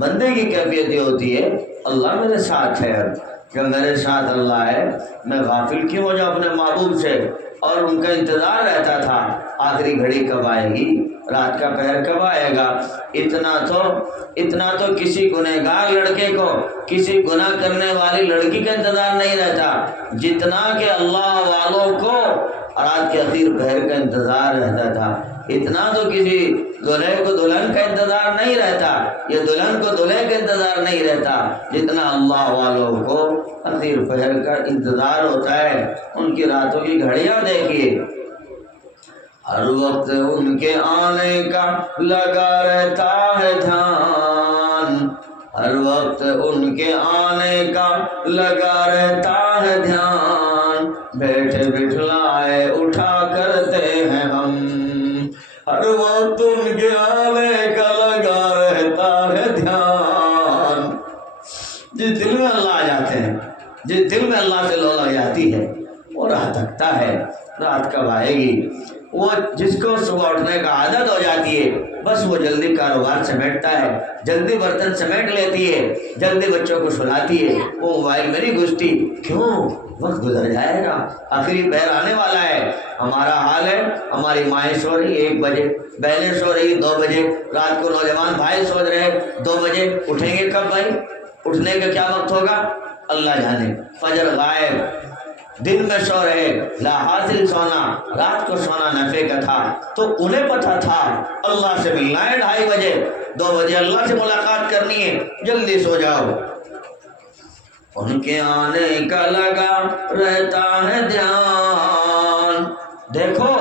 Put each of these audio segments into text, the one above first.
بندے کی کیفیت یہ ہوتی ہے اللہ میرے ساتھ ہے، جب میرے ساتھ اللہ ہے میں غافل کیوں ہو جاؤں اپنے محبوب سے؟ اور ان کا انتظار رہتا تھا آخری گھڑی کب آئے گی، رات کا پہر کب آئے گا۔ اتنا تو کسی گنہگار لڑکے کو، کسی گناہ کرنے والی لڑکی کا انتظار نہیں رہتا جتنا کہ اللہ والوں کو رات کے اخیر پہر کا انتظار رہتا تھا۔ اتنا تو کسی دلہے کو دلہن کا انتظار نہیں رہتا، یہ دلہن کو دلہے کا انتظار نہیں رہتا جتنا اللہ والوں کو اخیر پہر کا انتظار ہوتا ہے۔ ان کی راتوں کی گھڑیاں دیکھیے، ہر وقت ان کے آنے کا لگا رہتا ہے دھیان، ہر وقت ان کے آنے کا لگا رہتا ہے دھیان، بیٹھے بٹھلائے اٹھا کرتے ہیں ہم، ہر وقت ان کے آنے کا لگا رہتا ہے دھیان۔ جس دل میں اللہ آ جاتے ہیں، جس دل میں اللہ سے لو لگ جاتی ہے وہ راہ تکتا ہے رات کب آئے گی۔ وہ جس کو صبح اٹھنے کا عادت ہو جاتی ہے بس وہ جلدی کاروبار سمیٹتا ہے، جلدی برتن سمیٹ لیتی ہے، جلدی بچوں کو سلاتی ہے، وہ موبائل میں نہیں گھستی، کیوں؟ وقت گزر جائے گا، آخری پہر آنے والا ہے۔ ہمارا حال ہے، ہماری مائیں سو رہی 1 بجے، بہنیں سو رہی 2 بجے، رات کو نوجوان بھائی سوچ رہے 2 بجے، اٹھیں گے کب بھائی؟ اٹھنے کا کیا وقت ہوگا اللہ جانے۔ فجر غائب، دن میں سو رہے، لا حاصل سونا، رات کو سونا نفع کا تھا، تو انہیں پتہ تھا اللہ سے ملنا ہے 2:30 بجے، 2 بجے اللہ سے ملاقات کرنی ہے، جلدی سو جاؤ۔ ان کے آنے کا لگا رہتا ہے دھیان۔ دیکھو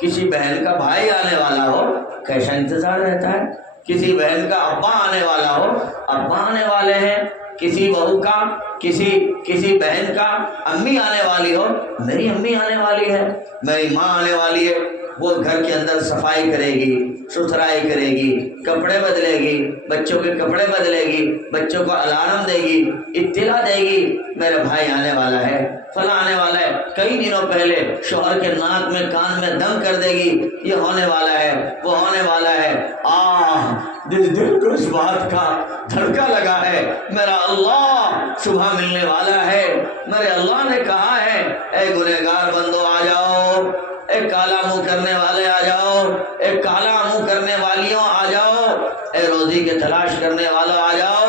کسی بہن کا بھائی آنے والا ہو کیسا انتظار رہتا ہے، کسی بہن کا ابا آنے والا ہو، ابا آنے والے ہیں، کسی بہو کا، کسی بہن کا امی آنے والی ہو، میری امی آنے والی ہے، میری ماں آنے والی ہے، وہ گھر کے اندر صفائی کرے گی، ستھرائی کرے گی، کپڑے بدلے گی، بچوں کے کپڑے بدلے گی، بچوں کو الارم دے گی، اطلاع دے گی میرا بھائی آنے والا ہے، فلاں آنے والا ہے۔ کئی دنوں پہلے شوہر کے ناک میں کان میں دم کر دے گی، یہ ہونے والا ہے، وہ ہونے والا ہے۔ جس دل کو اس بات کا دھڑکا لگا ہے میرا اللہ صبح ملنے والا ہے، میرے اللہ نے کہا ہے اے گنہگار بندو آ جاؤ، اے کالا منہ کرنے والے آ جاؤ، اے کالا منہ کرنے والیوں آ جاؤ، اے روزی کے تلاش کرنے والوں آ جاؤ،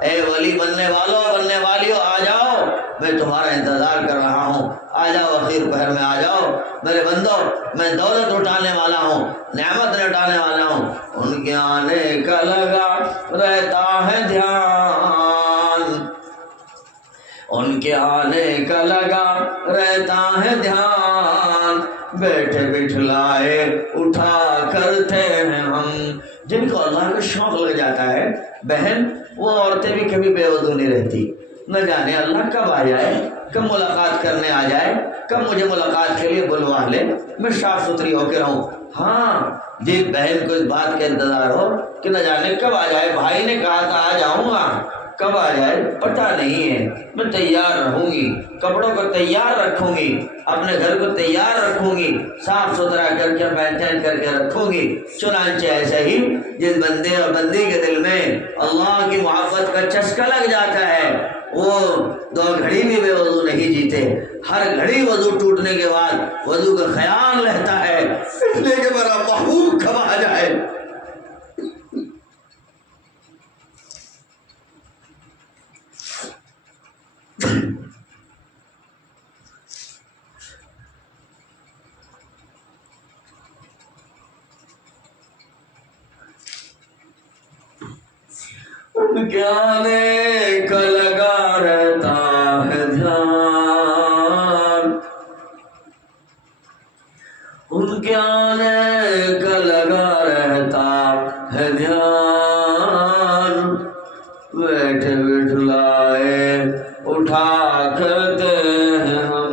اے ولی بننے والوں بننے والیوں آ جاؤ، میں تمہارا انتظار کر رہا ہوں، آ جاؤ اخیر پہر میں آ جاؤ میرے بندو، میں دولت اٹھانے والا ہوں، نعمت لٹانے والا ہوں۔ ان کے آنے کا لگا رہتا ہے دھیان، ان کے آنے کا لگا رہتا ہے دھیان، بیٹھے بٹھلائے اٹھا کرتے ہیں ہم۔ جن کو اللہ کا شوق لگ جاتا ہے بہن، وہ عورتیں بھی کبھی بے وضو نہیں رہتی، نہ جانے اللہ کب آ جائے، کب ملاقات کرنے آ جائے، کب مجھے ملاقات کے لیے بلوا لے، میں صاف ستھری ہو کے رہوں۔ ہاں جس بہن کو اس بات کا انتظار ہو کہ نہ جانے کب آ جائے، بھائی نے کہا تھا آ جاؤں گا، کب آ جائے پتہ نہیں ہے، میں تیار رہوں گی، کپڑوں کو تیار رکھوں گی، اپنے گھر کو تیار رکھوں گی، صاف ستھرا کر کے مینٹین کر کے رکھوں گی۔ چنانچہ ایسے ہی جس بندے اور بندی کے دل میں اللہ کی محبت کا چسکا لگ جاتا ہے وہ 2 گھڑی بھی بے وضو نہیں جیتے، ہر گھڑی وضو ٹوٹنے کے بعد وضو کا خیال رہتا ہے، اس لیے کہ میرا محبوب کب آ جائے۔ ان کے آنے کا لگا رہتا ہے دھیان، ان کے آنے کا لگا رہتا ہے دھیان، بیٹھے بٹھلائے اٹھا کرتے ہیں ہم،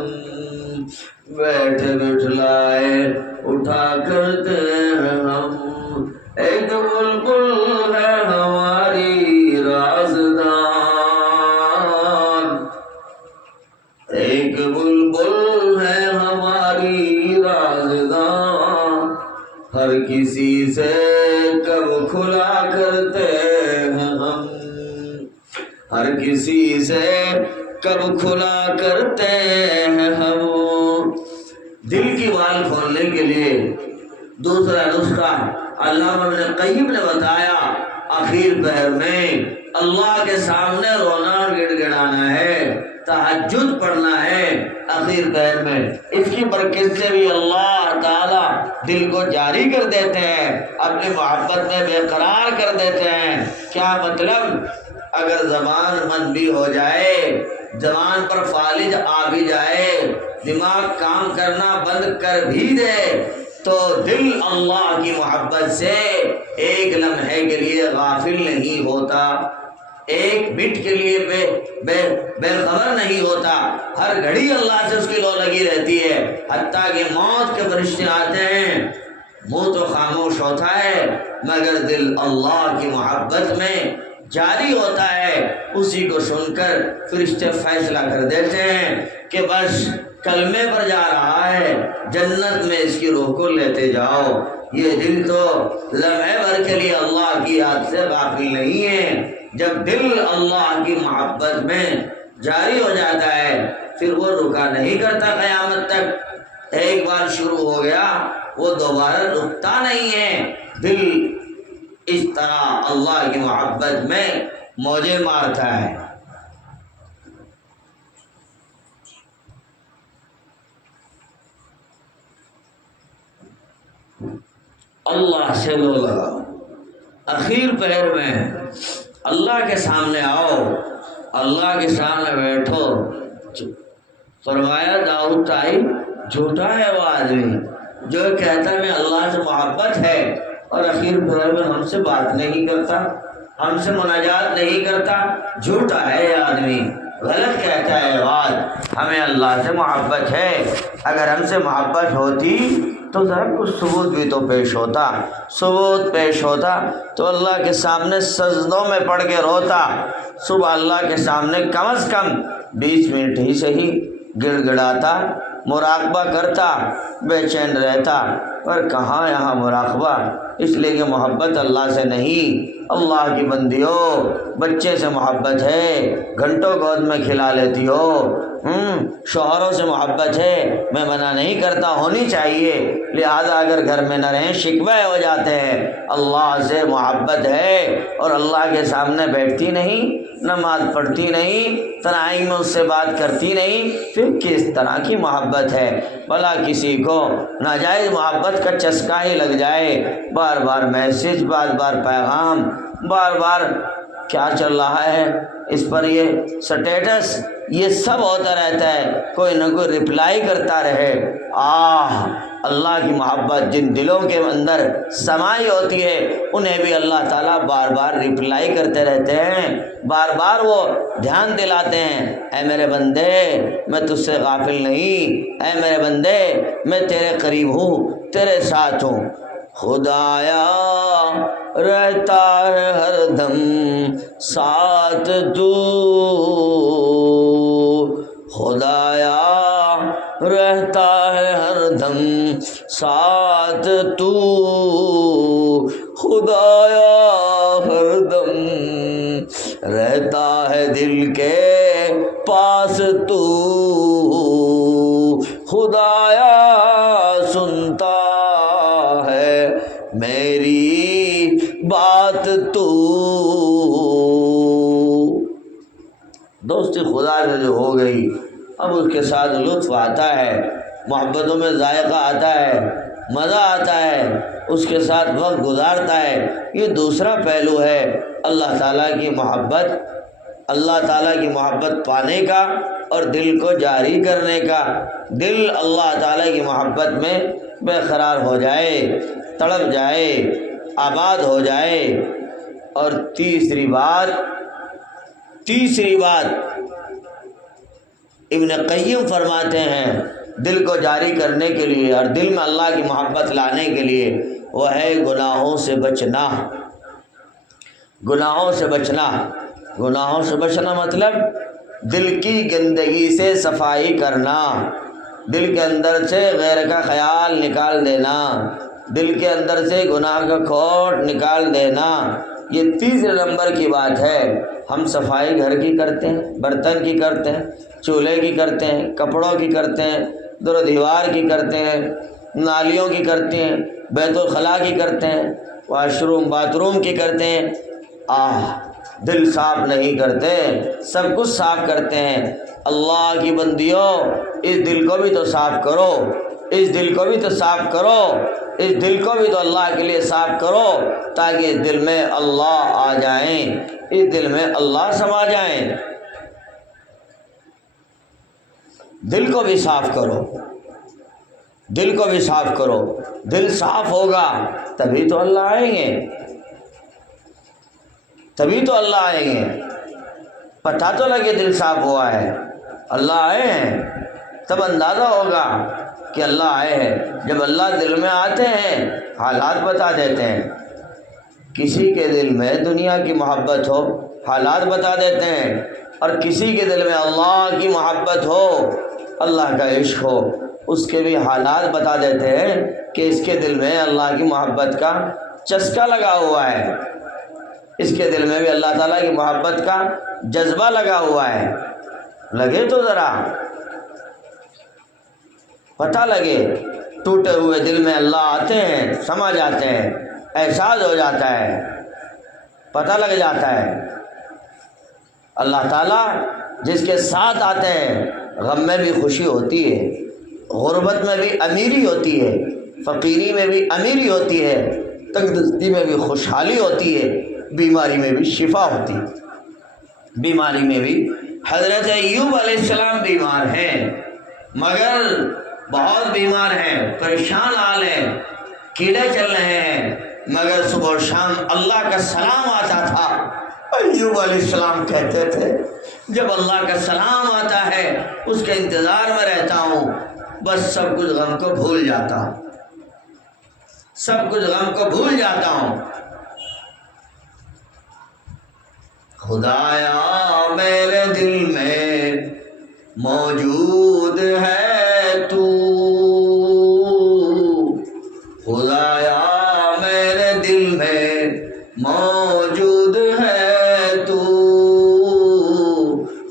بیٹھے بٹھلائے اٹھا کرتے ہیں ہم۔ ایک بلبل ہے ہماری رازدار، ایک بلبل ہے ہماری رازدار، ہر کسی سے کب کھلا کرتے ہیں ہم، ہر کسی سے کب کھلا کرتے ہیں ہم۔ دل کی وال کھولنے کے لیے دوسرا نسخہ علامہ ابن قیم نے بتایا، اخیر پہر میں اللہ کے سامنے رونا اور گڑ گڑانا ہے، تہجد پڑھنا ہے اخیر پہر میں۔ اس کی برکت سے بھی اللہ تعالی دل کو جاری کر دیتے ہیں، اپنی محبت میں بے قرار کر دیتے ہیں۔ کیا مطلب؟ اگر زبان بند بھی ہو جائے، زبان پر فالج آ بھی جائے، دماغ کام کرنا بند کر بھی دے، تو دل اللہ کی محبت سے ایک لمحے کے لیے غافل نہیں ہوتا، ایک منٹ کے لیے بے خبر نہیں ہوتا۔ ہر گھڑی اللہ سے اس کی لو لگی رہتی ہے، حتیٰ کہ موت کے فرشتے آتے ہیں، منہ تو خاموش ہوتا ہے مگر دل اللہ کی محبت میں جاری ہوتا ہے۔ اسی کو سن کر فرشتے فیصلہ کر دیتے ہیں کہ بس کلمے پر جا رہا ہے، جنت میں اس کی روح کو لیتے جاؤ۔ یہ دل تو لمحے بھر کے لیے اللہ کی یاد سے غافل نہیں ہے۔ جب دل اللہ کی محبت میں جاری ہو جاتا ہے پھر وہ رکا نہیں کرتا قیامت تک۔ ایک بار شروع ہو گیا وہ دوبارہ رکتا نہیں ہے۔ دل اس طرح اللہ کی محبت میں موجیں مارتا ہے۔ اللہ سے لو لگاؤ، اخیر پہر میں اللہ کے سامنے آؤ، اللہ کے سامنے بیٹھو۔ فرمایا داؤد طائی جھوٹا ہے وہ آدمی جو کہتا میں اللہ سے محبت ہے اور اخیر پہر میں ہم سے بات نہیں کرتا، ہم سے مناجات نہیں کرتا۔ جھوٹا ہے یہ آدمی، غلط کہتا ہے بات۔ ہمیں اللہ سے محبت ہے، اگر ہم سے محبت ہوتی تو ذرا کچھ ثبوت بھی تو پیش ہوتا، ثبوت پیش ہوتا تو اللہ کے سامنے سجدوں میں پڑھ کے روتا، صبح اللہ کے سامنے کم از کم 20 منٹ ہی صحیح گڑ گڑاتا، مراقبہ کرتا، بے چین رہتا۔ پر کہاں یہاں مراقبہ، اس لیے کہ محبت اللہ سے نہیں۔ اللہ کی بندیوں، بچے سے محبت ہے، گھنٹوں گود میں کھلا لیتی ہو، شوہروں سے محبت ہے، میں منع نہیں کرتا، ہونی چاہیے، لہذا اگر گھر میں نہ رہیں شکوے ہو جاتے ہیں۔ اللہ سے محبت ہے اور اللہ کے سامنے بیٹھتی نہیں، نماز پڑھتی نہیں، تنہائی میں اس سے بات کرتی نہیں، پھر کس طرح کی محبت ہے؟ بھلا کسی کو ناجائز محبت کا چسکا ہی لگ جائے، بار بار میسج، بار بار پیغام، بار بار کیا چل رہا ہے اس پر، یہ سٹیٹس، یہ سب ہوتا رہتا ہے، کوئی نہ کوئی رپلائی کرتا رہے۔ اللہ کی محبت جن دلوں کے اندر سمائی ہوتی ہے انہیں بھی اللہ تعالیٰ بار بار رپلائی کرتے رہتے ہیں، بار بار وہ دھیان دلاتے ہیں، اے میرے بندے میں تجھ سے غافل نہیں، اے میرے بندے میں تیرے قریب ہوں، تیرے ساتھ ہوں۔ خدایا رہتا ہے ہر دم ساتھ تو، خدایا رہتا ہے ہر دم ساتھ تو، خدایا ہر دم رہتا ہے دل کے پاس تو، خدایا سنتا ہے میری بات تو۔ دوستی خدا سے جو ہو گئی اب اس کے ساتھ لطف آتا ہے، محبتوں میں ذائقہ آتا ہے، مزہ آتا ہے، اس کے ساتھ وقت گزارتا ہے۔ یہ دوسرا پہلو ہے اللہ تعالیٰ کی محبت، اللہ تعالیٰ کی محبت پانے کا اور دل کو جاری کرنے کا۔ دل اللہ تعالیٰ کی محبت میں بے قرار ہو جائے، تڑپ جائے، آباد ہو جائے۔ اور تیسری بات ابن قیم فرماتے ہیں دل کو جاری کرنے کے لیے اور دل میں اللہ کی محبت لانے کے لیے وہ ہے گناہوں سے بچنا۔ گناہوں سے بچنا، گناہوں سے بچنا مطلب دل کی گندگی سے صفائی کرنا، دل کے اندر سے غیر کا خیال نکال دینا، دل کے اندر سے گناہ کا کھوٹ نکال دینا، یہ تیسرے نمبر کی بات ہے۔ ہم صفائی گھر کی کرتے ہیں، برتن کی کرتے ہیں، چولہے کی کرتے ہیں، کپڑوں کی کرتے ہیں، در و دیوار کی کرتے ہیں، نالیوں کی کرتے ہیں، بیت الخلاء کی کرتے ہیں، واش روم باتھ روم کی کرتے ہیں، دل صاف نہیں کرتے۔ سب کچھ صاف کرتے ہیں۔ اللہ کی بندیوں، اس دل کو بھی تو صاف کرو، اس دل کو بھی تو صاف کرو، اس دل کو بھی تو اللہ کے لیے صاف کرو، تاکہ اس دل میں اللہ آ جائیں، اس دل میں اللہ سما جائیں۔ دل کو بھی صاف کرو، دل کو بھی صاف کرو۔ دل صاف ہوگا تبھی تو اللہ آئیں گے، تبھی تو اللہ آئیں گے۔ پتہ تو لگے دل صاف ہوا ہے، اللہ آئے ہیں، تب اندازہ ہوگا کہ اللہ آئے ہیں۔ جب اللہ دل میں آتے ہیں حالات بتا دیتے ہیں۔ کسی کے دل میں دنیا کی محبت ہو، حالات بتا دیتے ہیں، اور کسی کے دل میں اللہ کی محبت ہو، اللہ کا عشق ہو، اس کے بھی حالات بتا دیتے ہیں کہ اس کے دل میں اللہ کی محبت کا چسکا لگا ہوا ہے، اس کے دل میں بھی اللہ تعالیٰ کی محبت کا جذبہ لگا ہوا ہے۔ لگے تو ذرا پتہ لگے، ٹوٹے ہوئے دل میں اللہ آتے ہیں، سما جاتے ہیں، احساس ہو جاتا ہے، پتہ لگ جاتا ہے۔ اللہ تعالیٰ جس کے ساتھ آتے ہیں غم میں بھی خوشی ہوتی ہے، غربت میں بھی امیری ہوتی ہے، فقیری میں بھی امیری ہوتی ہے، تنگ دستی میں بھی خوشحالی ہوتی ہے، بیماری میں بھی شفا ہوتی ہے۔ بیماری میں بھی حضرت ایوب علیہ السلام بیمار ہیں، مگر بہت بیمار ہیں، پریشان حال ہیں، کیڑے چل رہے ہیں، مگر صبح و شام اللہ کا سلام آتا تھا۔ ایوب علیہ السلام کہتے تھے جب اللہ کا سلام آتا ہے اس کے انتظار میں رہتا ہوں، بس سب کچھ غم کو بھول جاتا ہوں، سب کچھ غم کو بھول جاتا ہوں۔ خدایا میرے دل میں موجود ہے تو، خدایا میرے دل میں موجود ہے تو،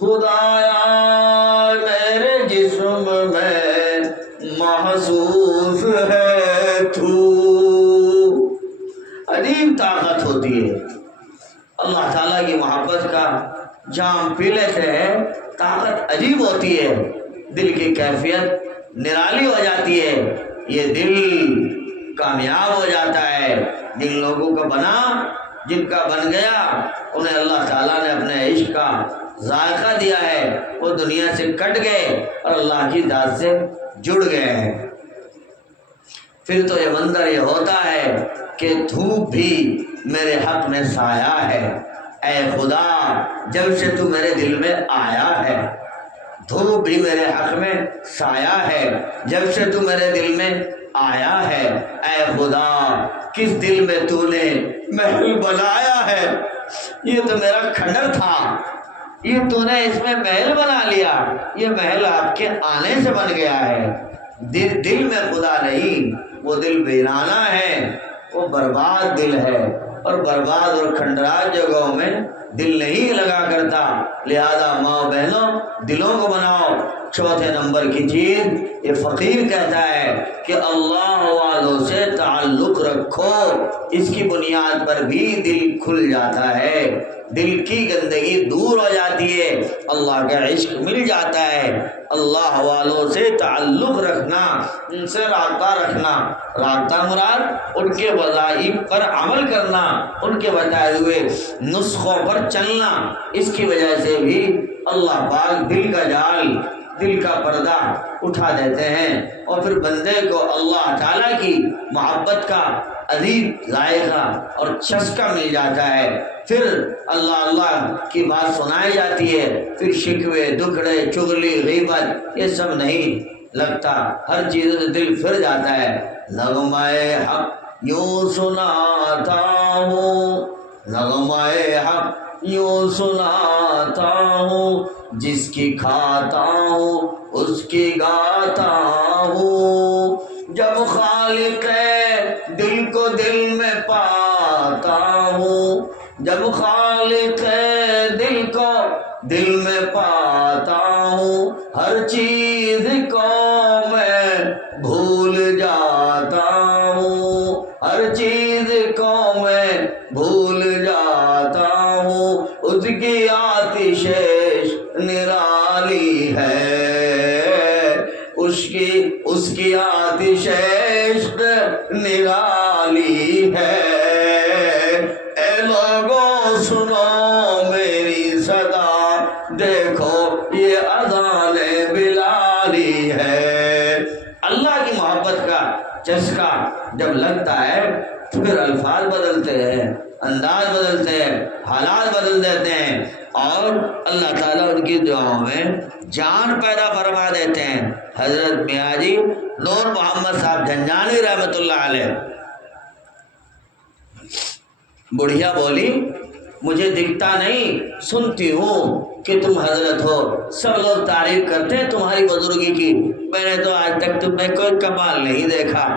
خدایا میرے جسم میں محسوس ہے تو۔ عجیب طاقت ہوتی ہے اللہ تعالیٰ کی محبت کا جام پی لیتے ہیں، طاقت عجیب ہوتی ہے، دل کی کیفیت نرالی ہو جاتی ہے۔ یہ دل کامیاب ہو جاتا ہے۔ جن لوگوں کا بنا، جن کا بن گیا، انہیں اللہ تعالیٰ نے اپنے عشق کا ذائقہ دیا ہے، وہ دنیا سے کٹ گئے اور اللہ کی ذات سے جڑ گئے ہیں۔ پھر تو یہ منظر یہ ہوتا ہے کہ دھوپ بھی میرے حق میں سایہ ہے۔ اے خدا جب سے تو میرے دل میں آیا ہے، دھوپ بھی میرے حق میں سایہ ہے جب سے تو میرے دل میں آیا ہے۔ اے خدا کس دل میں تو نے محل بنایا ہے، یہ تو میرا کھنڈر تھا، یہ تو نے اس میں محل بنا لیا، یہ محل آپ کے آنے سے بن گیا ہے۔ دل میں خدا نہیں، وہ دل ویرانہ ہے، وہ برباد دل ہے، اور برباد اور کھنڈرات جگہوں میں دل نہیں لگا کرتا۔ لہذا ماں بہنوں دلوں کو بناؤ۔ چوتھے نمبر کی چیز یہ فقیر کہتا ہے کہ اللہ والوں سے تعلق رکھو، اس کی بنیاد پر بھی دل کھل جاتا ہے، دل کی گندگی دور ہو جاتی ہے، اللہ کا عشق مل جاتا ہے۔ اللہ والوں سے تعلق رکھنا، ان سے رابطہ رکھنا، رابطہ مراد ان کے وظائف پر عمل کرنا، ان کے بتائے ہوئے نسخوں پر چلنا، اس کی وجہ سے بھی اللہ پاک دل کا جال، دل کا پردہ اٹھا دیتے ہیں، اور پھر بندے کو اللہ تعالیٰ کی محبت کا عجیب ذائقہ اور چسکا مل جاتا ہے۔ پھر اللہ اللہ کی بات سنائی جاتی ہے، پھر شکوے، دکھڑے، چغلی، غیبت یہ سب نہیں لگتا، ہر چیز سے دل پھر جاتا ہے۔ نغمہ حق یوں سناتا ہوں، نغمہ حق یوں سناتا ہوں، جس کی کھاتا ہوں اس کی گاتا ہوں، جب خالق دل کو دل میں پاتا ہوں، جب خالق دل کو دل میں پاتا ہوں، ہر چیز کو میں بھول جاتا ہوں، ہر چیز کو میں بھول جاتا ہوں، اس کی آتش نرالی ہے، اس کی آتش نرالی ہے۔ اے لوگوں سنو میری صدا، دیکھو یہ اذان بلالی ہے۔ اللہ کی محبت کا چسکا جب لگتا ہے تو پھر الفاظ بدلتے ہیں، انداز بدلتے ہیں، حالات بدل دیتے ہیں، اور اللہ تعالیٰ ان کی دعاؤں میں جان پیدا فرما دیتے ہیں۔ حضرت میاں جی نور محمد صاحب جھنجھانی رحمۃ اللہ علیہ، بڑھیا بولی مجھے دکھتا نہیں، سنتی ہوں کہ تم حضرت ہو، سب لوگ تعریف کرتے ہیں تمہاری بزرگی کی، میں نے تو آج تک تم میں کوئی کمال نہیں دیکھا،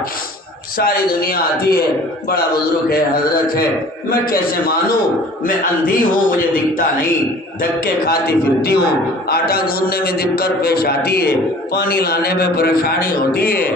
ساری دنیا آتی ہے بڑا بزرگ ہے حضرت ہے، میں کیسے مانوں، میں اندھی ہوں مجھے دکھتا نہیں، دھکے کھاتی پھرتی ہوں، آٹا گوندنے میں دقت پیش آتی ہے، پانی لانے میں پریشانی ہوتی ہے۔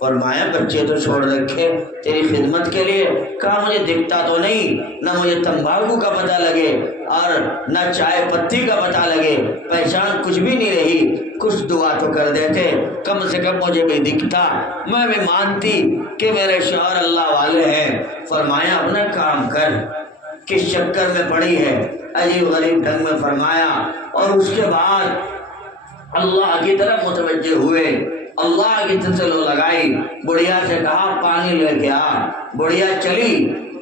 فرمایا بچے تو چھوڑ رکھے تیری خدمت کے لیے، کہا مجھے دکھتا تو نہیں، نہ مجھے تمباکو کا پتہ لگے اور نہ چائے پتی کا پتہ لگے، پہچان کچھ بھی نہیں رہی، کچھ دعا تو کر دیتے، کم سے کم مجھے بھی دکھتا، میں بھی مانتی کہ میرے شوہر اللہ والے ہیں۔ فرمایا اپنا کام کر، کس چکر میں پڑی ہے، عجیب غریب ڈھنگ میں فرمایا، اور اس کے بعد اللہ کی طرف متوجہ ہوئے، اللہ کی تسلو لگائی، بڑھیا سے کہا پانی لے کے آ، بڑھیا چلی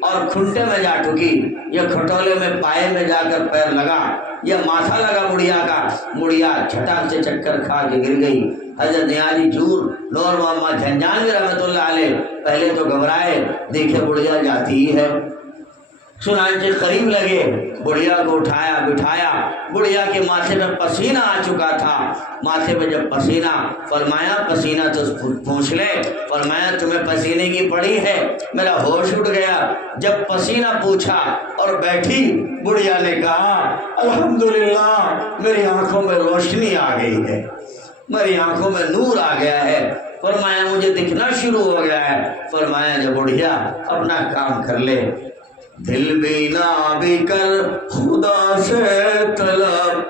اور کھنٹے میں جا ٹھکی، یا کھٹولے میں پائے میں جا کر پیر لگا، یا ماتھا لگا بڑھیا کا، بڑھیا چھٹاک سے چکر کھا کے گر گئی۔ حضرت نیازی جور نور محمد جھنجھانی رحمۃ اللہ علیہ پہلے تو گھبرائے، دیکھے بڑھیا جاتی ہی ہے، چنانچہ قریب لگے، بڑھیا کو اٹھایا بٹھایا، بڑھیا کے ماتھے پہ پسینہ آ چکا تھا، ماتھے پہ جب پسینہ، فرمایا پسینہ تو پوچھ لے، فرمایا تمہیں پسینے کی پڑی ہے، میرا ہوش اٹھ گیا، جب پسینہ پوچھا اور بیٹھی، بڑھیا نے کہا الحمدللہ میری آنکھوں میں روشنی آ گئی ہے، میری آنکھوں میں نور آ گیا ہے، فرمایا مجھے دکھنا شروع ہو گیا ہے۔ فرمایا جب بڑھیا اپنا کام کر لے، دل بھی نہ بھی کر خدا سے طلب،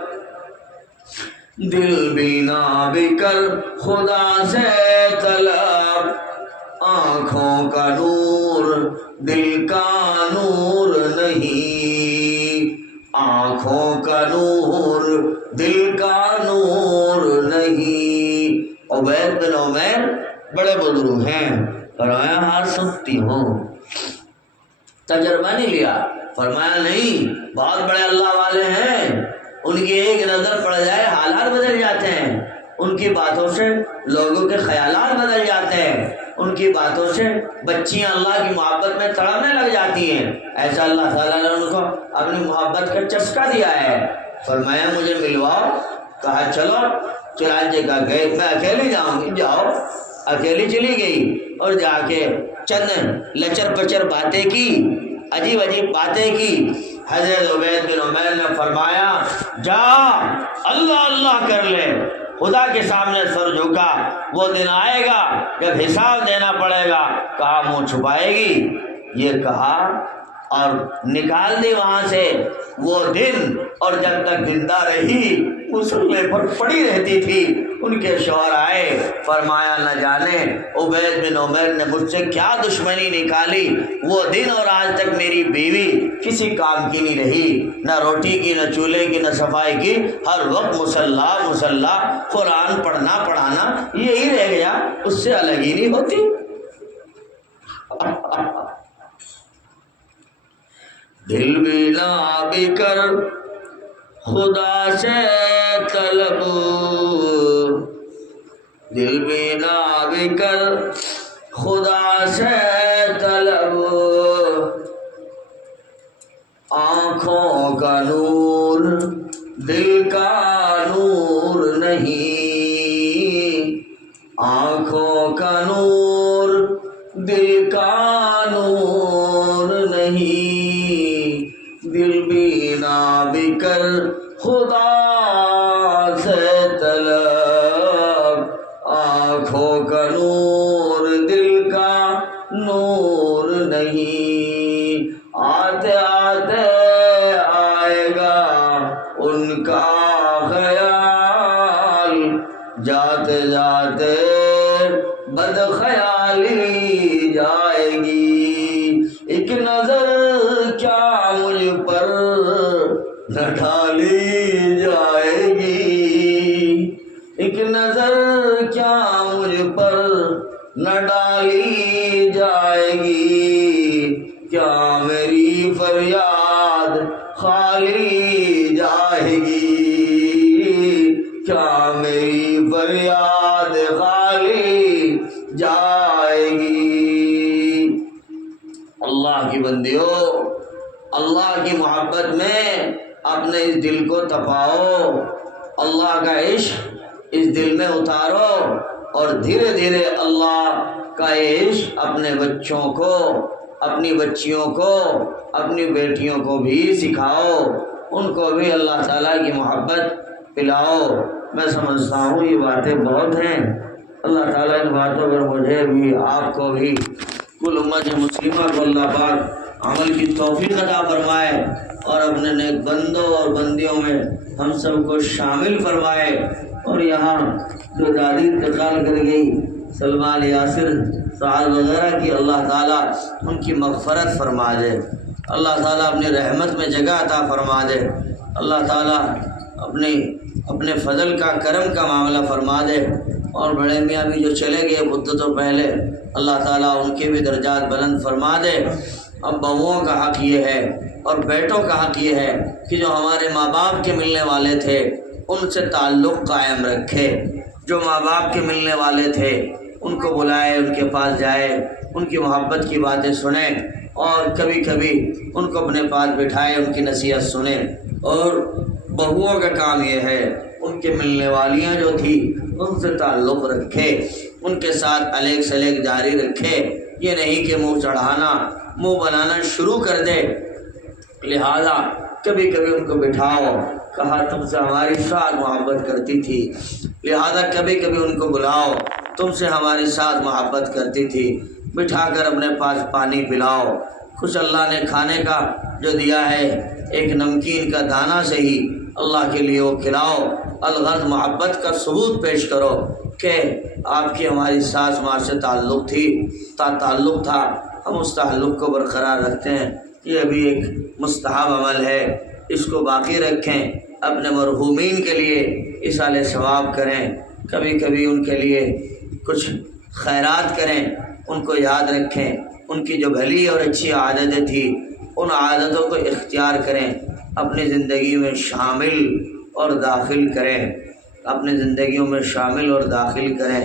دل بھی نہ بھی کر خدا سے طلب، آنکھوں کا نور دل کا نور نہیں، آنکھوں کا نور دل کا نور نہیں۔ عبید بن عمیر بڑے بزرگ ہیں، فرمایا ہاں سنتی ہوں، تجربہ نہیں لیا، فرمایا نہیں بہت بڑے اللہ والے ہیں، ان کی ایک نظر پڑ جائے حالات بدل جاتے ہیں، ان کی باتوں سے لوگوں کے خیالات بدل جاتے ہیں، ان کی باتوں سے بچیاں اللہ کی محبت میں تڑپنے لگ جاتی ہیں، ایسا اللہ تعالیٰ نے ان کو اپنی محبت کا چسکا دیا ہے۔ فرمایا مجھے ملواؤ، کہا چلو، چنانچہ کہا گئے میں اکیلی جاؤں گی، جاؤ، اکیلی چلی گئی اور جا کے چند لچر پچر باتیں کی، عجیب عجیب باتیں کی۔ حضرت عبید بن عمیر نے فرمایا جا اللہ اللہ کر لے، خدا کے سامنے سر جھکا، وہ دن آئے گا جب حساب دینا پڑے گا، کہا منہ چھپائے گی، یہ کہا اور نکال دی وہاں سے وہ دن، اور جب تک زندہ رہی مسلے پر پڑی رہتی تھی، ان کے شوہر آئے، فرمایا نہ جانے عبید بن عمیر نے مجھ سے کیا دشمنی نکالی، وہ دن اور آج تک میری بیوی کسی کام کی نہیں رہی، نہ روٹی کی، نہ چولہے کی، نہ صفائی کی، ہر وقت مصلی قرآن پڑھنا پڑھانا یہی رہ گیا، اس سے الگ ہی نہیں ہوتی۔ دل بھی نہ بھی کر خدا سے طلب، دل بھی نہ بھی کر خدا سے طلب، آنکھوں کا نور دل کا نور نہیں، آنکھوں کا نور دل کا نور نہیں، کر خدا سے طلب، آنکھوں کا نور دل کا نور نہیں، آتے آتے آئے گا ان کا خیال، جاتے جاتے بد خیالی جائے گی، ایک نظر کیا مجھ پر نہ ڈالی جائے گی، ایک نظر کیا مجھ پر نہ ڈالی جائے گی، کیا میری فریاد خالی جائے گی، کیا میری فریاد خالی جائے گی۔ اللہ کی بندیوں، اللہ کی محبت میں اپنے اس دل کو تپاؤ، اللہ کا عشق اس دل میں اتارو، اور دھیرے دھیرے اللہ کا عشق اپنے بچوں کو، اپنی بچیوں کو، اپنی بیٹیوں کو بھی سکھاؤ، ان کو بھی اللہ تعالیٰ کی محبت پلاؤ۔ میں سمجھتا ہوں یہ باتیں بہت ہیں، اللہ تعالیٰ ان باتوں پر مجھے بھی، آپ کو بھی، کل امت مسلمہ کو اللہ پاک عمل کی توفیق عطا فرمائے، اور اپنے نیک بندوں اور بندیوں میں ہم سب کو شامل فرمائے۔ اور یہاں جو دادی انتقال کر گئی سلمان یاسر سعد وغیرہ کی، اللہ تعالیٰ ان کی مغفرت فرما دے، اللہ تعالیٰ اپنی رحمت میں جگہ عطا فرما دے، اللہ تعالیٰ اپنے فضل کا، کرم کا معاملہ فرما دے، اور بڑے میاں بھی جو چلے گئے مدتوں پہلے، اللہ تعالیٰ ان کے بھی درجات بلند فرما دے۔ اب بہوؤں کا حق یہ ہے اور بیٹوں کا حق یہ ہے کہ جو ہمارے ماں باپ کے ملنے والے تھے ان سے تعلق قائم رکھے، جو ماں باپ کے ملنے والے تھے ان کو بلائے، ان کے پاس جائے، ان کی محبت کی باتیں سنیں، اور کبھی کبھی ان کو اپنے پاس بٹھائے، ان کی نصیحت سنیں۔ اور بہوؤں کا کام یہ ہے ان کے ملنے والیاں جو تھی ان سے تعلق رکھے، ان کے ساتھ الیک سلیک جاری رکھے، یہ نہیں کہ منہ چڑھانا، منہ بنانا شروع کر دے۔ لہذا کبھی کبھی ان کو بٹھاؤ، کہا تم سے ہماری ساتھ محبت کرتی تھی، لہذا کبھی کبھی ان کو بلاؤ، تم سے ہماری ساتھ محبت کرتی تھی، بٹھا کر اپنے پاس پانی پلاؤ، کچھ اللہ نے کھانے کا جو دیا ہے ایک نمکین کا دانہ سے ہی اللہ کے لیے وہ کھلاؤ، الغرض محبت کا ثبوت پیش کرو کہ آپ کی ہماری ساس ماں سے تعلق تھا، ہم اس تعلق کو برقرار رکھتے ہیں۔ یہ بھی ایک مستحب عمل ہے، اس کو باقی رکھیں، اپنے مرحومین کے لیے اصالِ ثواب کریں، کبھی کبھی ان کے لیے کچھ خیرات کریں، ان کو یاد رکھیں، ان کی جو بھلی اور اچھی عادتیں تھیں ان عادتوں کو اختیار کریں، اپنی زندگی میں شامل اور داخل کریں، اپنی زندگیوں میں شامل اور داخل کریں۔